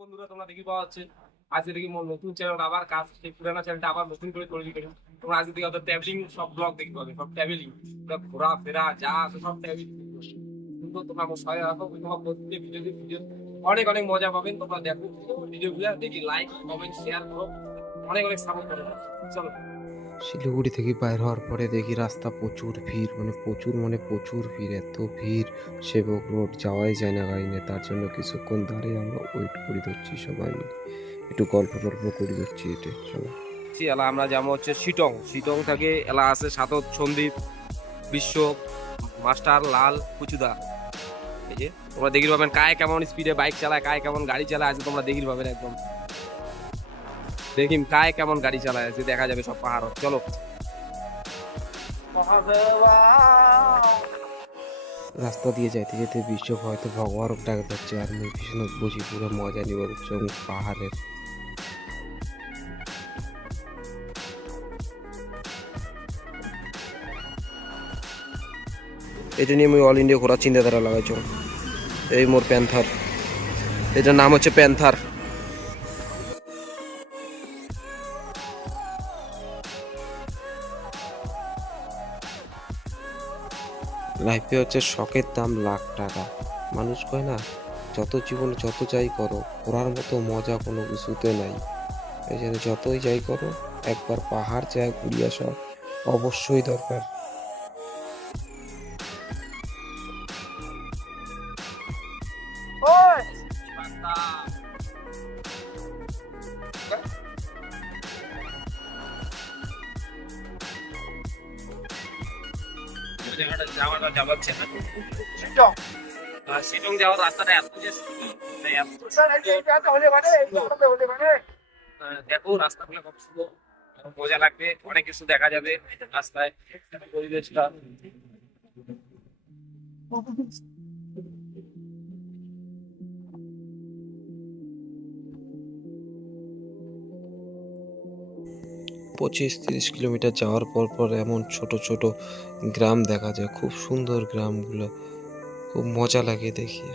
বন্ধুরা তোমরা দেখি পাওয়া যাচ্ছে আজকে দেখি মোর নতুন চ্যানেল আবার কাজ সেই পুরানো চ্যানেলটা আবার নতুন করে তৈরি করি। তোমরা আজকে দেখি ওদের ট্রাভেলিং সব ব্লগ দেখতে পাবে, সব ট্রাভেলিং ঘোরা ফেরা যা আছে সব ট্রাভেলিং। কিন্তু তোমরা আমার সহায় রাখো, তোমার প্রত্যেক ভিডিও অনেক অনেক মজা পাবেন। তোমরা দেখো ভিডিওগুলো, দেখি লাইক কমেন্ট শেয়ার করো, অনেক অনেক সাপোর্ট করো। চলো। শিলিগুড়ি থেকে বাইর হওয়ার পরে দেখি রাস্তা প্রচুর ভিড়, প্রচুর ভিড়, এত ভিড় সেবক রোড যাওয়াই যায় না গাড়ি নিয়ে। তার জন্য কিছুক্ষণ দাঁড়িয়ে আমরা ওয়েট করে ধরছি, সবাই মিলে একটু গল্প টল্প করে ধরছি এটা সবাই। এলা আমরা যাবো হচ্ছে শিটং। শিটং থেকে এলা আছে সাতত সন্দীপ বিশ্ব মাস্টার লাল কুচুদা। এই যে তোমরা দেখি পাবেন কায় কেমন স্পিডে বাইক চালায়, কায় কেমন গাড়ি চালায় আছে, তোমরা দেখি পাবেন একদম দেখিম কায় কেমন গাড়ি চালায় আছে, দেখা যাবে সব পাহাড়। চলো। রাস্তা দিয়ে যাইতে যেতে বিশ্ব হয়তো ভগবানও ডাক যাচ্ছে, আর আমি ভীষণ বুঝি পুরো মজা নিবার পাহাড়ের। এটা নিয়ে আমি অল ইন্ডিয়া ঘোরার চিন্তাধারা লাগাইছ। এই মোর প্যান্থার, এটার নাম হচ্ছে প্যান্থার। লাইফে হচ্ছে শখের দাম লাখ টাকা। মানুষ কয় না, যত জীবনে যত যাই করো, ঘোরার মতো মজা কোনো কিছুতে নাই। এই জন্য যতই যাই করো, একবার পাহাড় যায় ঘুরিয়ে আসা অবশ্যই দরকার। শিলং যাওয়ার রাস্তাটা এত যে দেখো রাস্তাগুলো কত সুন্দর, মজা লাগবে, অনেক কিছু দেখা যাবে রাস্তায়, পরিবেশটা। 25-30 কিলোমিটার যাওয়ার পর পর এমন ছোট ছোট গ্রাম দেখা যায়, খুব সুন্দর গ্রামগুলো, খুব মজা লাগে দেখিয়ে।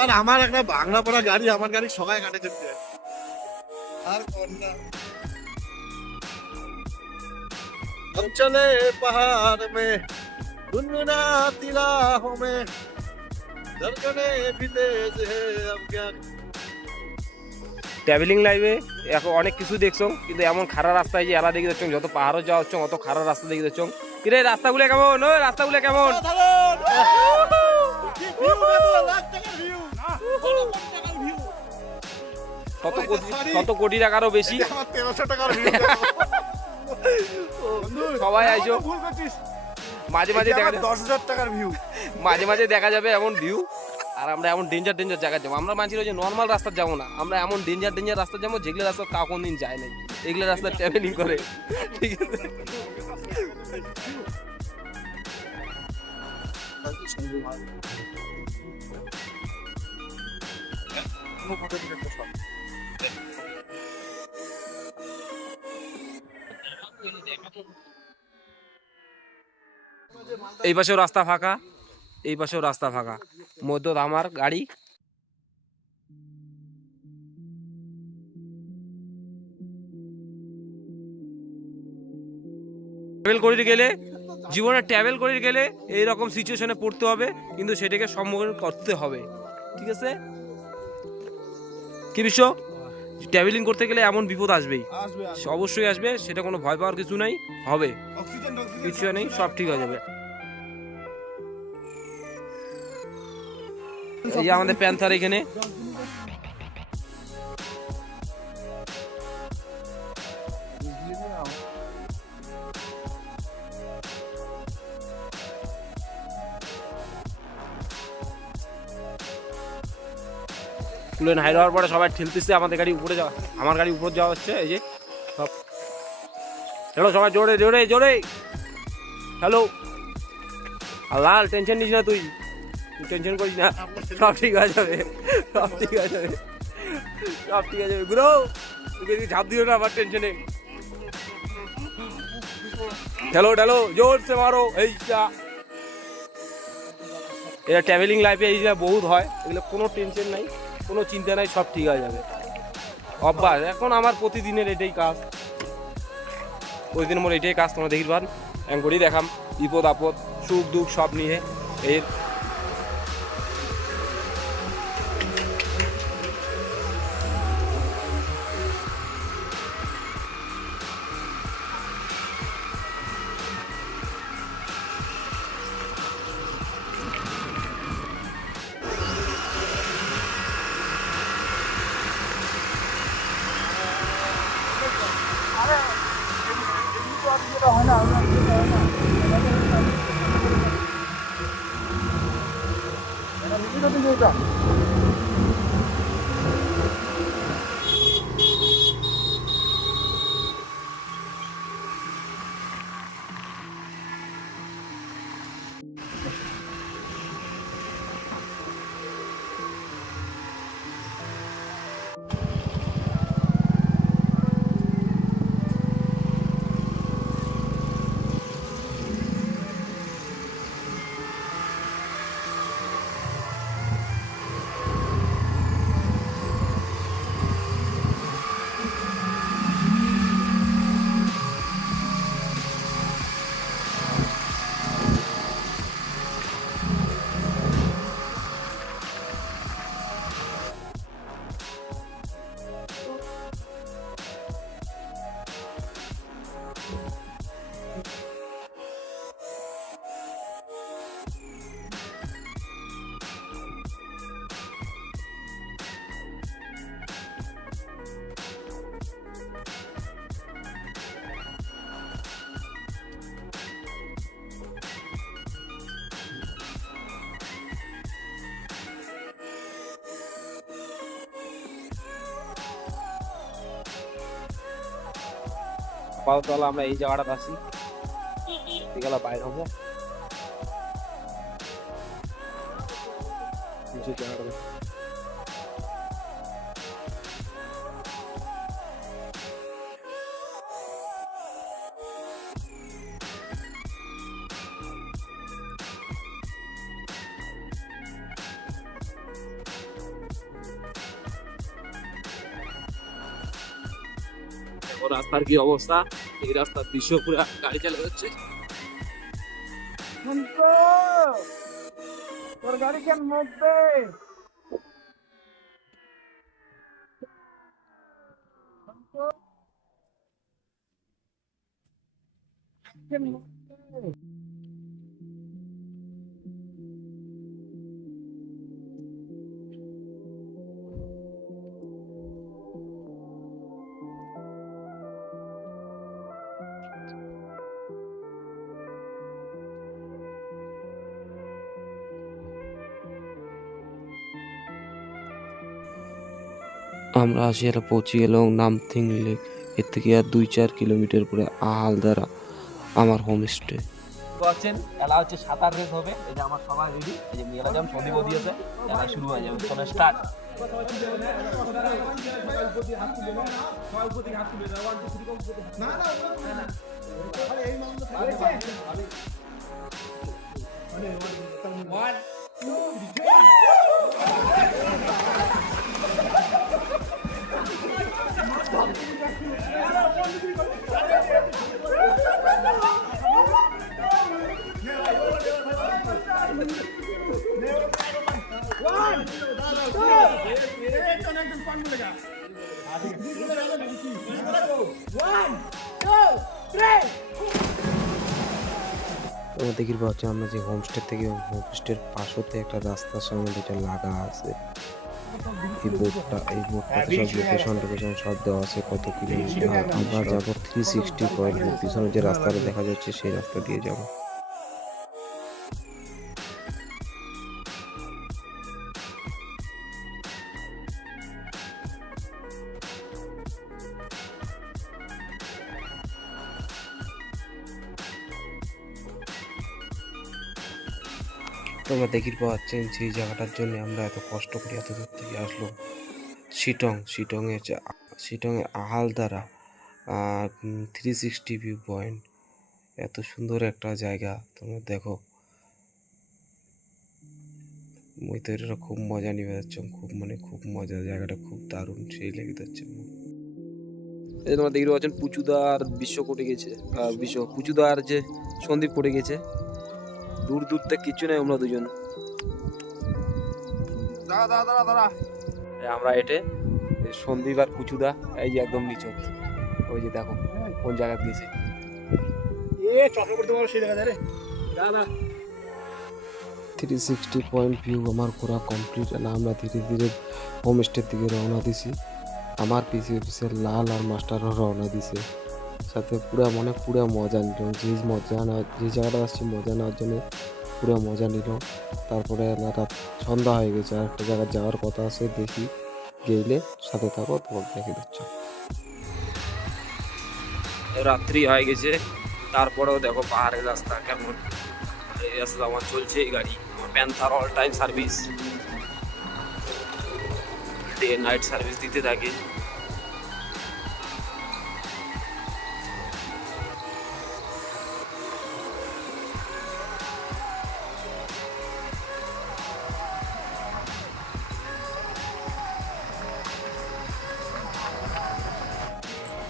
আর আমার একটা বাংলা পড়া গাড়ি, আমার গাড়ি সবাই কাটে যেতে আর কন্যা हम चले पहाड़ में गुनगुनाती राहों में धड़कने भी तेज है अब क्या। ট্রাভেলিং লাইফে এখন অনেক কিছু দেখছো, কিন্তু এমন খারাপ রাস্তায় যে এলা দেখি যাচ্ছ, যত পাহাড়ও যাওয়া হচ্ছে অত খারাপ রাস্তা দেখি যাচ্ছ। কিরে রাস্তাগুলো কেমন? ওই রাস্তাগুলো কেমন? কত কোটি টাকারও বেশি। আমার 1300 টাকার ভিউ। সবাই আইসো, মাঝে মাঝে দেখা যাবে 10,000 টাকার ভিউ। মাঝে মাঝে দেখা যাবে এমন ভিউ। আর আমরা এমন ডেঞ্জার ডেঞ্জার জায়গায় যাবো, আমরা মানছি যে নর্মাল রাস্তা যাবো না, আমরা এমন ডেঞ্জার ডেঞ্জার রাস্তা যাবো যেগুলো রাস্তা তা কোনদিন যায় নাই, এগুলো রাস্তা ট্রাভেলিং করে। ঠিক আছে। এই পাশেও রাস্তা ফাঁকা, এই পাশেও রাস্তা ফাঁকা, মধ্য আমার গাড়ি। ট্রাভেল করে গেলে, জীবনে ট্রাভেল করে গেলে এইরকম সিচুয়েশনে পড়তে হবে, কিন্তু সেটাকে সম্মুখীন করতে হবে। ঠিক আছে কি বিশ্ব? ট্রাভেলিং করতে গেলে এমন বিপদ আসবেই, অবশ্যই আসবে, সেটা কোনো ভয় পাওয়ার কিছু নাই, হবে কিছু নেই, সব ঠিক হয়ে যাবে। এই যে আমাদের প্যান্থার এখানে কুলেন হাই হওয়ার পরে সবাই ঠেলতেছে আমাদের গাড়ি উপরে যাওয়া, আমার গাড়ি উপরে যাওয়া হচ্ছে। এই যে সব হ্যালো সবাই জোরে জোরে জোরে হ্যালো। আর লাল টেনশন নিস না, তুই টেনশন করিস না, সব ঠিক হয়ে যাবে, সব ঠিক হয়ে যাবে, সব ঠিক হয়ে যাবে। গুরু তোকে ঝাঁপ দিও না আমার টেনশনে। ঠেলো ঠেলো জোর সে মারো। এইটা এটা ট্রাভেলিং লাইফে এইগুলো বহুত হয়, এগুলো কোনো টেনশন নাই, কোনো চিন্তা নাই, সব ঠিক হয়ে যাবে। অভ্যাস এখন আমার প্রতিদিনের এটাই কাজ, প্রতিদিন মোর এটাই কাজ। তোমরা দেখির পান এম করেই দেখাম বিপদ আপদ সুখ দুঃখ সব নিয়ে এর। আপাতত আমরা এই জায়গাটা আছি, এগুলো বাইরে হবো নিচের জায়গাটা। রাস্তার কি অবস্থা, এই রাস্তার দৃশ্য পুরো গাড়ি চালা যাচ্ছে। তোর গাড়ি কেন মধ্যে আমরা আসিয়ারা পৌঁছে গেলাম নামথিং লেক। এর থেকে আর 2-4 কিলোমিটার পরে আলদারা আমার হোমস্টে। আছেন এলা হচ্ছে সাঁতার রেস হবে। এই যে আমার সবাই রেডি, এই যে মেলা যাম সন্দীপ দিয়েছে, এলা শুরু হয়ে যাবে, চলে স্টার্ট। তোমরা দেখির পাচ্ছ আমরা যে হোমস্টে থেকে হোমস্টের পাশতে একটা রাস্তার সামনে যেটা লাগা আছে, এই বোর্ডটাতে সব লোকেশন সব দেওয়া আছে, কত কিলোমিটার। আমরা যাবো 360 পয়েন্ট, পিছনে যে রাস্তাটা দেখা যাচ্ছে সেই রাস্তা দিয়ে যাবো। তোমরা দেখতে পাচ্ছেন যে জায়গাটার জন্য আমরা এত কষ্ট করে এত দূর থেকে আসলো। শিটংয়ের আহালদারা 360 ভিউ পয়েন্ট, এত সুন্দর একটা জায়গা তোমরা দেখো। মুই তো এটা খুব মজা নিয়ে যাচ্ছ, খুব মজা, জায়গাটা খুব দারুণ, সেই লেগে যাচ্ছে। এই তোমরা দেখতে পাচ্ছেন পুচুদা আর বিশ্ব করে গেছে, পুচুদা আর যে সন্দীপ করে গেছে। দূর থেকে কিচ্ছু নেই, আমরা দুজন আমরা এটে সন্দীপ আর পুচুদা এই যে একদম নিচত, ওই যে দেখো কোন জায়গা গেছে। 360 পয়েন্ট ভিউ আমার ঘোরা কমপ্লিট। আমরা ধীরে ধীরে হোমস্টের দিকে রওনা দিছি। আমার পিছিয়ে পিছিয়ে লাল আর মাস্টারও রওনা দিছে, সাথে পুরা মজা নিল। যে জায়গাটা আসছি মজা নেওয়ার জন্য পুরো মজা নিল। তারপরে রাত সন্ধ্যা হয়ে গেছে, আর একটা জায়গায় যাওয়ার কথা আছে, দেখি গেলে সাথে থাকো, তোমাকে দেখে দিচ্ছ। রাত্রি হয়ে গেছে, তারপরেও দেখো পাহাড়ের রাস্তা কেমন। এই রাস্তা আমার চলছে, এই গাড়ি আমার panther all time service, day night service দিতে থাকে।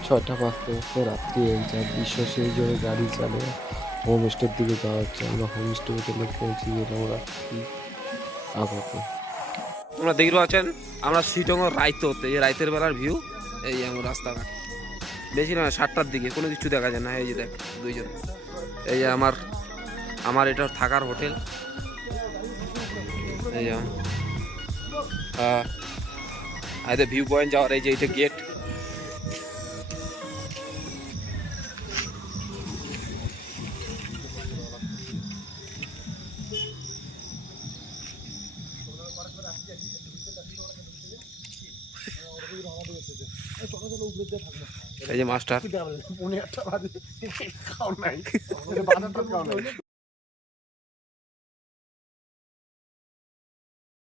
ছয়টা বাজতে রাত্রি হয়ে যায়। বিশ্ব সেই জন্য গাড়ি চালিয়ে হোমস্টের দিকে যাওয়া হচ্ছে। আমরা হোমস্টে হোটেলে পৌঁছে গেলাম রাত্রি আগতে। তোমরা দেখতে পাচ্ছেন আমরা শিটং রাইতত, এই রাইতের বেলার ভিউ। এই আমার রাস্তাঘাট বেশি না, 7টার দিকে কোনো কিছু দেখা যায় না। এই যে দেখ দুইজন, এই যে আমার এটা থাকার হোটেল। এই যে ভিউ পয়েন্ট যাওয়ার, এই যে এটা গেট। এই যে মাস্টার